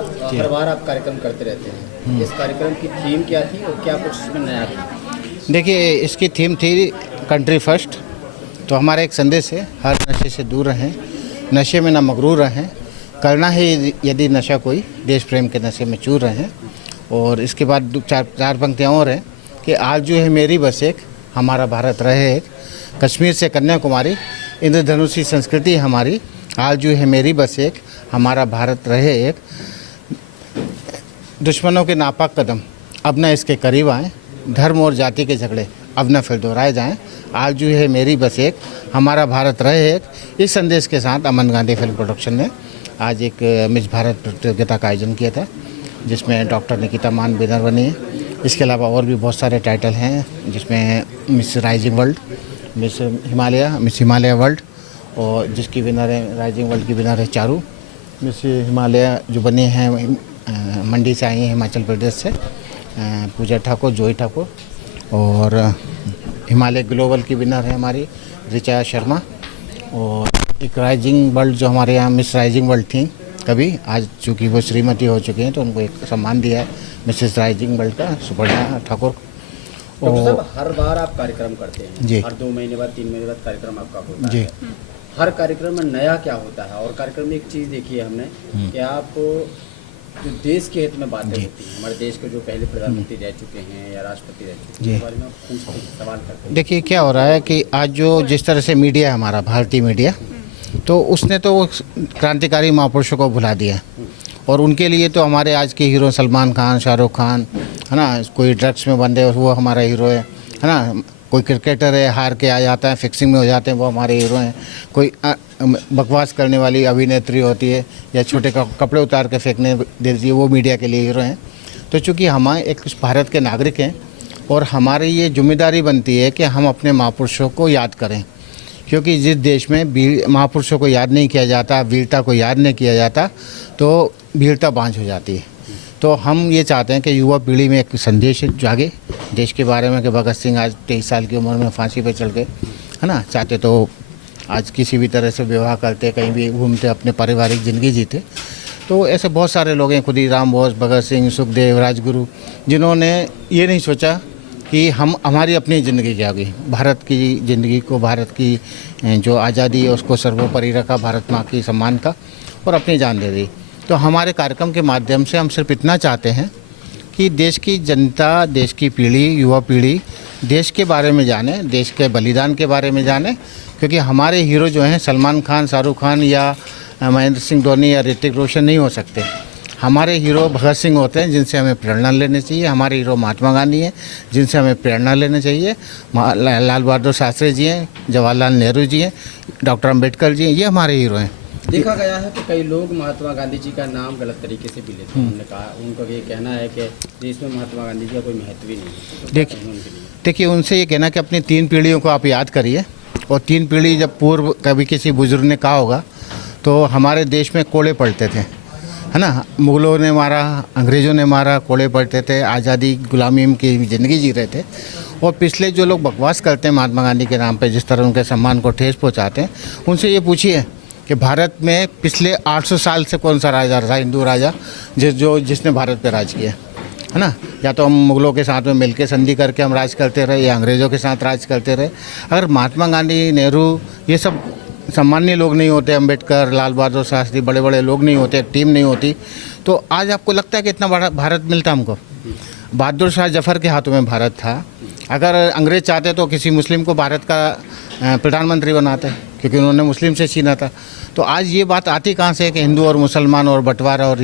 साहब, हर बार आप कार्यक्रम करते रहते हैं, इस कार्यक्रम की थीम क्या थी और क्या कुछ इसमें नया था? देखिए, इसकी थीम थी कंट्री फर्स्ट। तो हमारा एक संदेश है, हर नशे से दूर रहें, नशे में ना मगरूर रहें, करना है यदि नशा कोई, देश प्रेम के नशे में चूर रहें। और इसके बाद चार पंक्तियाँ और हैं कि आज जो है मेरी बस एक, हमारा भारत रहे एक, कश्मीर से कन्याकुमारी, इंद्रधनुषी संस्कृति हमारी, आज जो है मेरी बस एक, हमारा भारत रहे एक, दुश्मनों के नापाक कदम अब न इसके करीब आएँ, धर्म और जाति के झगड़े अब न फिर दोहराए जाएं, आज जो है मेरी बस एक, हमारा भारत रहे एक। इस संदेश के साथ अमन गांधी फिल्म प्रोडक्शन ने आज एक मिस भारत प्रतियोगिता का आयोजन किया था, जिसमें डॉक्टर निकिता मान विनर बनी है। इसके अलावा और भी बहुत सारे टाइटल हैं, जिसमें miss rising world, miss Himalaya world, और जिसकी विनर है, राइजिंग वर्ल्ड की विनर है चारू। मिस हिमालय जो बनी हैं मंडी से आई हैं, हिमाचल प्रदेश से, पूजा ठाकुर, जोई ठाकुर। और हिमालय ग्लोबल की विनर है हमारी ऋचा शर्मा। और एक राइजिंग वर्ल्ड जो हमारे यहाँ मिस राइजिंग वर्ल्ड थी कभी, आज चूँकि वो श्रीमती हो चुकी हैं तो उनको एक सम्मान दिया है मिसेस राइजिंग वर्ल्ड का, सुपर्णा ठाकुर। डॉक्टर साहब, हर बार आप कार्यक्रम करते हैं जी, हर 2 महीने बाद 3 महीने बाद कार्यक्रम आपका होता जी है, हर कार्यक्रम में नया क्या होता है? और कार्यक्रम में एक चीज़ देखी है हमने कि आप जो देश के हित में बातें होती हैं, हमारे देश के जो पहले प्रधानमंत्री रह चुके हैं या राष्ट्रपति रह चुके हैं, उसके बारे में आप पूछते हैं, सवाल करते हैं। देखिए, क्या हो रहा है कि आज जो जिस तरह से मीडिया है हमारा, भारतीय मीडिया, तो उसने तो क्रांतिकारी महापुरुषों को भुला दिया। और उनके लिए तो हमारे आज के हीरो सलमान खान, शाहरुख खान, है ना, कोई ड्रग्स में बंदे वो हमारा हीरो है ना, कोई क्रिकेटर है हार के आ जाता है, फिक्सिंग में हो जाते हैं, वो हमारे हीरो हैं। कोई बकवास करने वाली अभिनेत्री होती है या छोटे कपड़े उतार के फेंकने देती है, वो मीडिया के लिए हीरो हैं। तो चूँकि हम एक भारत के नागरिक हैं और हमारी ये जिम्मेदारी बनती है कि हम अपने महापुरुषों को याद करें, क्योंकि जिस देश में महापुरुषों को याद नहीं किया जाता, वीरता को याद नहीं किया जाता, तो वीरता बांझ हो जाती है। तो हम ये चाहते हैं कि युवा पीढ़ी में एक संदेश जागे देश के बारे में, कि भगत सिंह आज 23 साल की उम्र में फांसी पे चल गए, है ना, चाहते तो आज किसी भी तरह से विवाह करते, कहीं भी घूमते, अपने पारिवारिक ज़िंदगी जीते। तो ऐसे बहुत सारे लोग हैं, खुदीराम बोस, भगत सिंह, सुखदेव, राजगुरु, जिन्होंने ये नहीं सोचा कि हम हमारी अपनी ज़िंदगी क्या होगी, भारत की ज़िंदगी को, भारत की जो आज़ादी है उसको सर्वोपरि रखा, भारत माँ की सम्मान का, और अपनी जान दे दी। तो हमारे कार्यक्रम के माध्यम से हम सिर्फ इतना चाहते हैं कि देश की जनता, देश की पीढ़ी, युवा पीढ़ी देश के बारे में जाने, देश के बलिदान के बारे में जाने। क्योंकि हमारे हीरो जो हैं सलमान खान, शाहरुख खान या महेंद्र सिंह धोनी या ऋतिक रोशन नहीं हो सकते। हमारे हीरो भगत सिंह होते हैं, जिनसे हमें प्रेरणा लेनी चाहिए। हमारे हीरो महात्मा गांधी हैं, जिनसे हमें प्रेरणा लेना चाहिए। लाल बहादुर शास्त्री जी हैं, जवाहरलाल नेहरू जी हैं, डॉक्टर अम्बेडकर जी हैं, ये हमारे हीरो हैं। देखा गया है कि कई लोग महात्मा गांधी जी का नाम गलत तरीके से भी लेते हैं। उन्होंने कहा, उनका ये कहना है कि देश में महात्मा गांधी जी का कोई महत्व ही नहीं है। देखिए, उनसे ये कहना कि अपनी 3 पीढ़ियों को आप याद करिए, और 3 पीढ़ी जब पूर्व कभी किसी बुजुर्ग ने कहा होगा, तो हमारे देश में कोड़े पड़ते थे, है ना, मुग़लों ने मारा, अंग्रेज़ों ने मारा, कोड़े पड़ते थे, आज़ादी गुलामी की ज़िंदगी जी रहे थे। और पिछले जो लोग बकवास करते हैं महात्मा गांधी के नाम पे, जिस तरह उनके सम्मान को ठेस पहुंचाते हैं, उनसे ये पूछिए कि भारत में पिछले 800 साल से कौन सा राजा था, हिंदू राजा, जिसने भारत पे राज किया, है ना। या तो हम मुग़लों के साथ में मिलकर संधि करके हम राज करते रहे, या अंग्रेज़ों के साथ राज करते रहे। अगर महात्मा गांधी, नेहरू, ये सब सम्मानीय लोग नहीं होते, अम्बेडकर, लाल बहादुर शास्त्री, बड़े बड़े लोग नहीं होते, टीम नहीं होती, तो आज आपको लगता है कि इतना बड़ा भारत मिलता हमको? बहादुर शाह जफ़र के हाथों में भारत था। अगर अंग्रेज़ चाहते तो किसी मुस्लिम को भारत का प्रधानमंत्री बनाते, क्योंकि उन्होंने मुस्लिम से छीना था। तो आज ये बात आती कहाँ से है कि हिंदू और मुसलमान और बंटवारा, और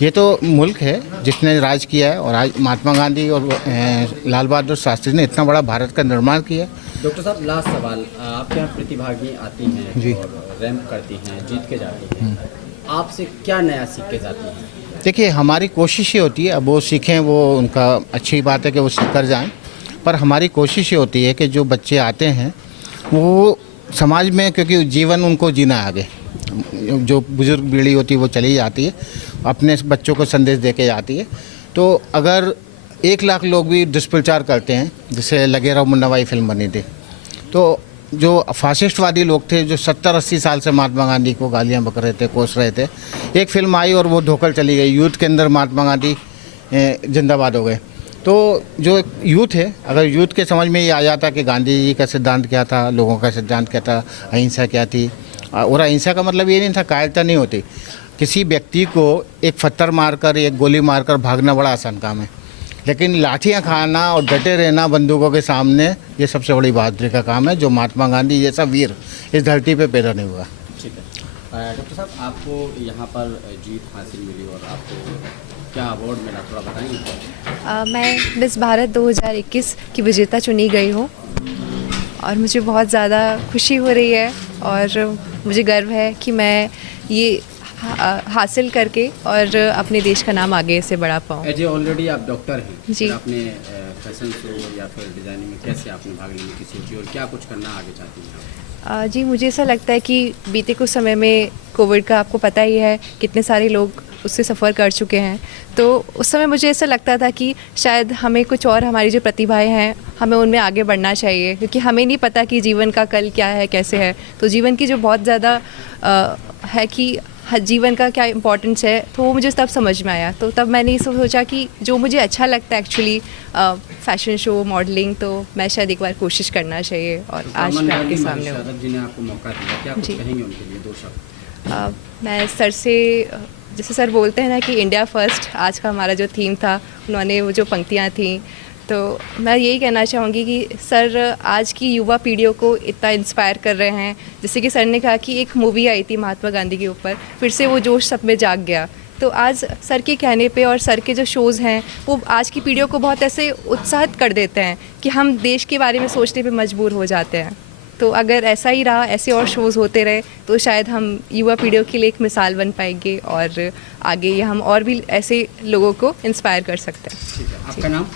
ये तो मुल्क है जिसने राज किया है। और आज महात्मा गांधी और लाल बहादुर शास्त्री ने इतना बड़ा भारत का निर्माण किया। डॉक्टर साहब, लास्ट सवाल, आपके यहाँ प्रतिभागी आती हैं जी, और रैंप करती हैं, जीत के जाती हैं, आपसे क्या नया सीख के जाती हैं? देखिए, हमारी कोशिश ये होती है, अब वो सीखें, वो उनका अच्छी बात है कि वो सीख कर जाएँ, पर हमारी कोशिश ये होती है कि जो बच्चे आते हैं वो समाज में, क्योंकि जीवन उनको जीना है आगे, जो बुजुर्ग पीढ़ी होती है वो चली जाती है, अपने बच्चों को संदेश दे के जाती है। तो अगर 1 लाख लोग भी दुष्प्रचार करते हैं, जैसे लगे रहो मुन्नाभाई फिल्म बनी थी, तो जो फासिस्टवादी लोग थे जो 70-80 साल से महात्मा गांधी को गालियां बक रहे थे, कोस रहे थे, एक फिल्म आई और वो ढोकर चली गई, यूथ के अंदर महात्मा गांधी जिंदाबाद हो गए। तो जो यूथ है, अगर यूथ के समझ में ये आ जाता कि गांधी जी का सिद्धांत क्या था, लोगों का सिद्धांत क्या था, अहिंसा क्या थी, और अहिंसा का मतलब ये नहीं था कायरता नहीं होती। किसी व्यक्ति को एक पत्थर मारकर, एक गोली मारकर भागना बड़ा आसान काम है, लेकिन लाठियां खाना और डटे रहना बंदूकों के सामने, ये सबसे बड़ी बहादुरी का काम है, जो महात्मा गांधी जैसा वीर इस धरती पे पैदा नहीं हुआ। ठीक है डॉक्टर साहब, आपको यहाँ पर जीत हासिल मिली और आपको क्या अवार्ड मिला, थोड़ा बताएंगे? मैं मिस भारत 2021 की विजेता चुनी गई हूँ और मुझे बहुत ज़्यादा खुशी हो रही है और मुझे गर्व है कि मैं ये हासिल करके और अपने देश का नाम आगे से बढ़ा पाऊँ। एज ए ऑलरेडी आप डॉक्टर हैं जी। आपने फैशन शो या फिर डिज़ाइनिंग में कैसे आपने भाग लेने की सोची और क्या कुछ करना आगे चाहती हैं आप? जी, मुझे ऐसा लगता है कि बीते कुछ समय में कोविड का आपको पता ही है, कितने सारे लोग उससे सफ़र कर चुके हैं। तो उस समय मुझे ऐसा लगता था कि शायद हमें कुछ और, हमारी जो प्रतिभाएं हैं, हमें उनमें आगे बढ़ना चाहिए, क्योंकि हमें नहीं पता कि जीवन का कल क्या है, कैसे है। तो जीवन की जो बहुत ज़्यादा है कि जीवन का क्या इम्पोर्टेंस है, तो वो मुझे तब समझ में आया। तो तब मैंने ये सोचा कि जो मुझे अच्छा लगता है एक्चुअली फैशन शो, मॉडलिंग, तो मैं शायद एक बार कोशिश करना चाहिए और आज मैं आपके सामने हूँ। जिन्हें आपको मौका दिया, क्या कुछ कहेंगे उनके लिए, 2 शब्द? मैं सर से, जैसे सर बोलते हैं ना कि इंडिया फर्स्ट, आज का हमारा जो थीम था, उन्होंने वो जो पंक्तियाँ थीं, तो मैं यही कहना चाहूँगी कि सर आज की युवा पीढ़ियों को इतना इंस्पायर कर रहे हैं। जैसे कि सर ने कहा कि एक मूवी आई थी महात्मा गांधी के ऊपर, फिर से वो जोश सब में जाग गया। तो आज सर के कहने पे और सर के जो शोज़ हैं, वो आज की पीढ़ियों को बहुत ऐसे उत्साहित कर देते हैं कि हम देश के बारे में सोचने पे मजबूर हो जाते हैं। तो अगर ऐसा ही रहा, ऐसे और शोज़ होते रहे, तो शायद हम युवा पीढ़ियों के लिए एक मिसाल बन पाएंगे और आगे ये हम और भी ऐसे लोगों को इंस्पायर कर सकते हैं। ठीक है, आपका नाम?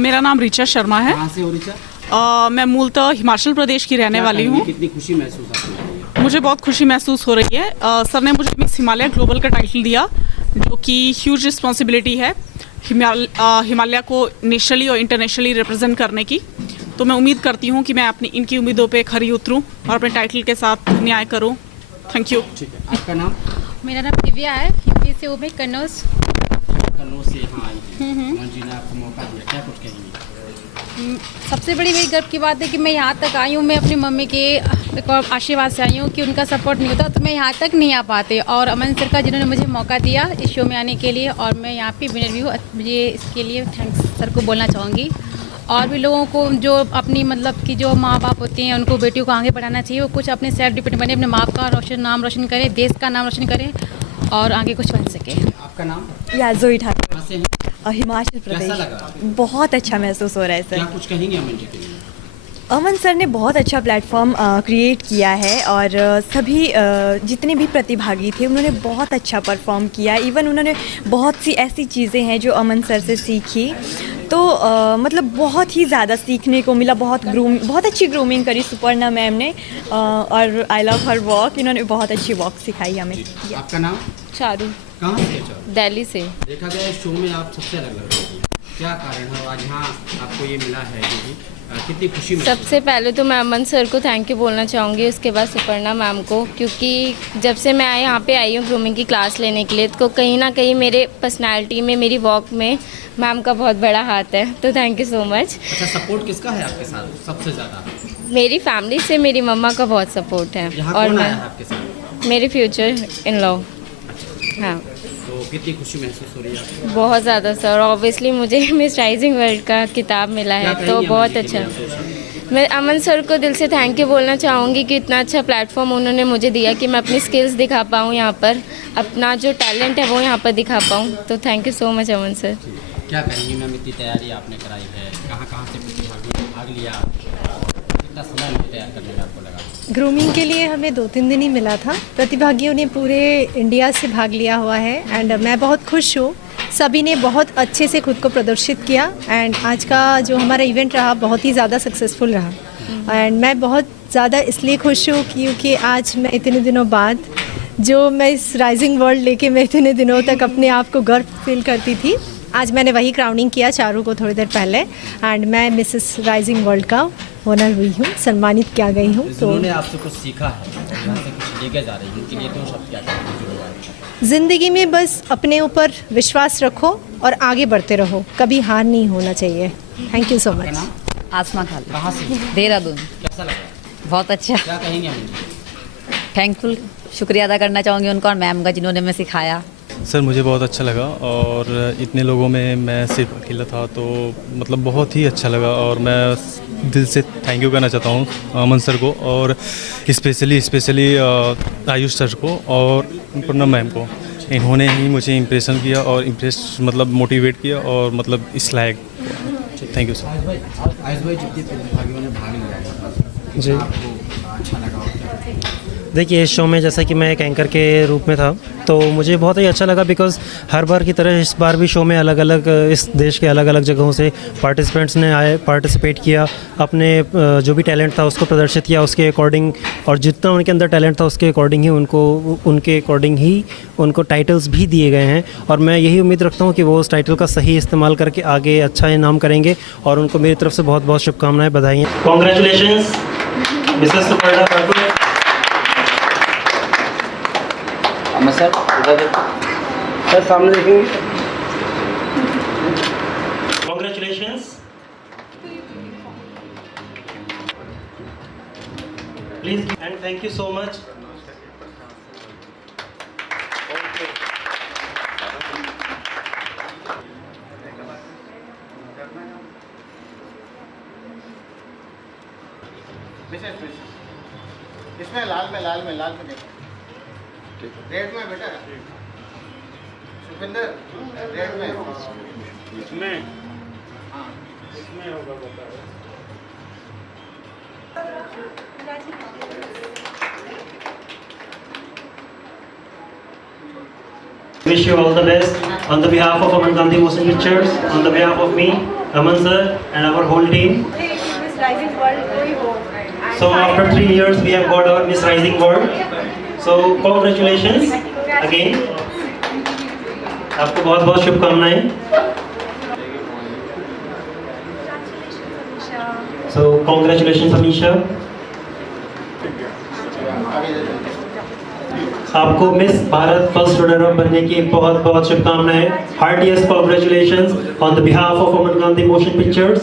मेरा नाम ऋचा शर्मा है। कहाँ से हो ऋचा? मैं मूलतः हिमाचल प्रदेश की रहने वाली हूँ। कितनी खुशी महसूस आपको हो रही है? मुझे बहुत खुशी महसूस हो रही है। सर ने मुझे मिस हिमालय ग्लोबल का टाइटल दिया, जो कि ह्यूज रिस्पॉन्सिबिलिटी है हिमालय को नेशनली और इंटरनेशनली रिप्रेजेंट करने की। तो मैं उम्मीद करती हूँ कि मैं अपनी इनकी उम्मीदों पे खरी उतरूँ और अपने टाइटल के साथ न्याय करूँ। Thank you. ठीक है, आपका नाम? मेरा नाम दिव्या है, हिंदी से हूँ मैं, कन्नौज से यहाँ आई हैं। जी ने आपको मौका दिया, क्या कुछ कहेंगी? सबसे बड़ी मेरी गर्व की बात है कि मैं यहाँ तक आई हूँ। मैं अपनी मम्मी के आशीर्वाद से आई हूँ कि उनका सपोर्ट नहीं होता तो मैं यहाँ तक नहीं आ पाते। और अमन सर का, जिन्होंने मुझे मौका दिया इस शो में आने के लिए, और मैं यहाँ पे विनर भी हूँ, मुझे इसके लिए थैंक्स सर को बोलना चाहूँगी। और भी लोगों को जो अपनी मतलब कि जो माँ बाप होते हैं, उनको बेटियों को आगे बढ़ाना चाहिए। वो कुछ अपने सेल्फ डिपेंड बने, अपने माँ का नाम रोशन करें, देश का नाम रोशन करें और आगे कुछ बन सके। आपका नाम? याजोई ठाकुर, कहाँ से हैं? हिमाचल कैसा प्रदेश। लगा? बहुत अच्छा महसूस हो रहा है क्या सर। कुछ कहेंगे अमन जी के लिए? अमन सर ने बहुत अच्छा प्लेटफॉर्म क्रिएट किया है और सभी जितने भी प्रतिभागी थे उन्होंने बहुत अच्छा परफॉर्म किया। इवन उन्होंने बहुत सी ऐसी चीज़ें हैं जो अमन सर से सीखी, तो मतलब बहुत ही ज़्यादा सीखने को मिला। बहुत अच्छी ग्रूमिंग करी सुपर्णा मैम ने और आई लव हर वॉक, इन्होंने बहुत अच्छी वॉक सिखाई हमें। आपका नाम? चारू, कहाँ से हैं? दिल्ली से। देखा गया इस शो में आप सबसे अलग लग रही हैं, क्या कारण है आज यहाँ आपको ये मिला है? कितनी खुशी महसूस? सबसे पहले तो मैं अमन सर को थैंक यू बोलना चाहूँगी, उसके बाद सुपर्णा मैम को, क्योंकि जब से मैं यहाँ पे आई हूँ ग्रूमिंग की क्लास लेने के लिए, तो कहीं ना कहीं मेरे पर्सनालिटी में, मेरी वॉक में मैम का बहुत बड़ा हाथ है। तो थैंक यू सो मच। अच्छा, सपोर्ट किसका है आपके साथ सबसे ज़्यादा? मेरी फैमिली से मेरी मम्मा का बहुत सपोर्ट है। और कौन मैं, आया है आपके साथ? मेरे फ्यूचर इन लॉ। हाँ, तो कितनी खुशी महसूस हो रही है आपको? बहुत ज़्यादा सर। ऑब्वियसली मुझे मिस राइजिंग वर्ल्ड का किताब मिला है, तो बहुत अच्छा। मैं अमन सर को दिल से थैंक यू बोलना चाहूँगी कि इतना अच्छा प्लेटफॉर्म उन्होंने मुझे दिया कि मैं अपनी स्किल्स दिखा पाऊँ यहाँ पर, अपना जो टैलेंट है वो यहाँ पर दिखा पाऊँ। तो thank you so much Aman sir. क्या कहेंगी मैम, इतनी तैयारी आपने कराई है, कहाँ से प्रतिभागी भाग लिया, कितना समय तैयार करने में आपको लगा? ग्रूमिंग के लिए हमें 2-3 दिन ही मिला था। प्रतिभागियों ने पूरे इंडिया से भाग लिया हुआ है एंड मैं बहुत खुश हूँ। सभी ने बहुत अच्छे से खुद को प्रदर्शित किया एंड आज का जो हमारा इवेंट रहा बहुत ही ज़्यादा सक्सेसफुल रहा। एंड मैं बहुत ज़्यादा इसलिए खुश हूँ क्योंकि आज मैं इतने दिनों बाद, जो मैं इस राइजिंग वर्ल्ड लेके मैं इतने दिनों तक अपने आप को गर्व फील करती थी, आज मैंने वही क्राउनिंग किया चारू को थोड़ी देर पहले एंड मैं मिसेस राइजिंग वर्ल्ड का ऑनर हुई हूँ, सम्मानित किया गई हूँ। तो उन्होंने आपसे कुछ सीखा है, यहाँ से कुछ लेके जा रही है, उनके लिए दो शब्द क्या कहेंगे जो लोग आए? ज़िंदगी में बस अपने ऊपर विश्वास रखो और आगे बढ़ते रहो, कभी हार नहीं होना चाहिए। Thank you so much. आसमा खाली, कहाँ से? देहरादून। कैसा लगा? बहुत अच्छा, क्या कहेंगे हम? थैंकफुल, शुक्रिया अदा करना चाहूँगी उनका और मैम का जिन्होंने हमें सिखाया। सर मुझे बहुत अच्छा लगा और इतने लोगों में मैं सिर्फ अकेला था, तो मतलब बहुत ही अच्छा लगा और मैं दिल से थैंक यू करना चाहता हूँ अमन सर को और स्पेशली आयुष सर को और पूर्णम मैम को। इन्होंने ही मुझे इम्प्रेशन किया और मतलब मोटिवेट किया और मतलब इस लायक। Thank you sir. आयुष भाई, जितने प्रतिभागियों ने भाग लिया जी, आपको अच्छा लगा और क्या? देखिए इस शो में जैसा कि मैं एक एंकर के रूप में था, तो मुझे बहुत ही अच्छा लगा बिकॉज़ हर बार की तरह इस बार भी शो में अलग अलग इस देश के अलग अलग जगहों से पार्टिसिपेंट्स ने पार्टिसिपेट किया, अपने जो भी टैलेंट था उसको प्रदर्शित किया उसके अकॉर्डिंग, और जितना उनके अंदर टैलेंट था उसके अकॉर्डिंग ही उनको टाइटल्स भी दिए गए हैं। और मैं यही उम्मीद रखता हूँ कि वो उस टाइटल का सही इस्तेमाल करके आगे अच्छा इनाम करेंगे और उनको मेरी तरफ से बहुत बहुत शुभकामनाएँ, बधाइयाँ। Congratulations Mrs Suparna Thakur. Sir इधर सर सामने देखेंगे। Congratulations, please and thank you so much. इसमें लाल में रेड में बेटा, सुखिंदर रेड में, इसमें होगा बता। Wish you all the best on the behalf of Aman Gandhi Motion Pictures, on the behalf of me, Aman sir, and our whole team. So after 3 years we have got our Miss Rising World. So congratulations again. आपको बहुत बहुत शुभकामनाएं। So congratulations Amisha. आपको miss Bharat first runner बनने की बहुत बहुत शुभकामनाएं। Heartiest congratulations on the behalf of Aman Gandhi Motion Pictures.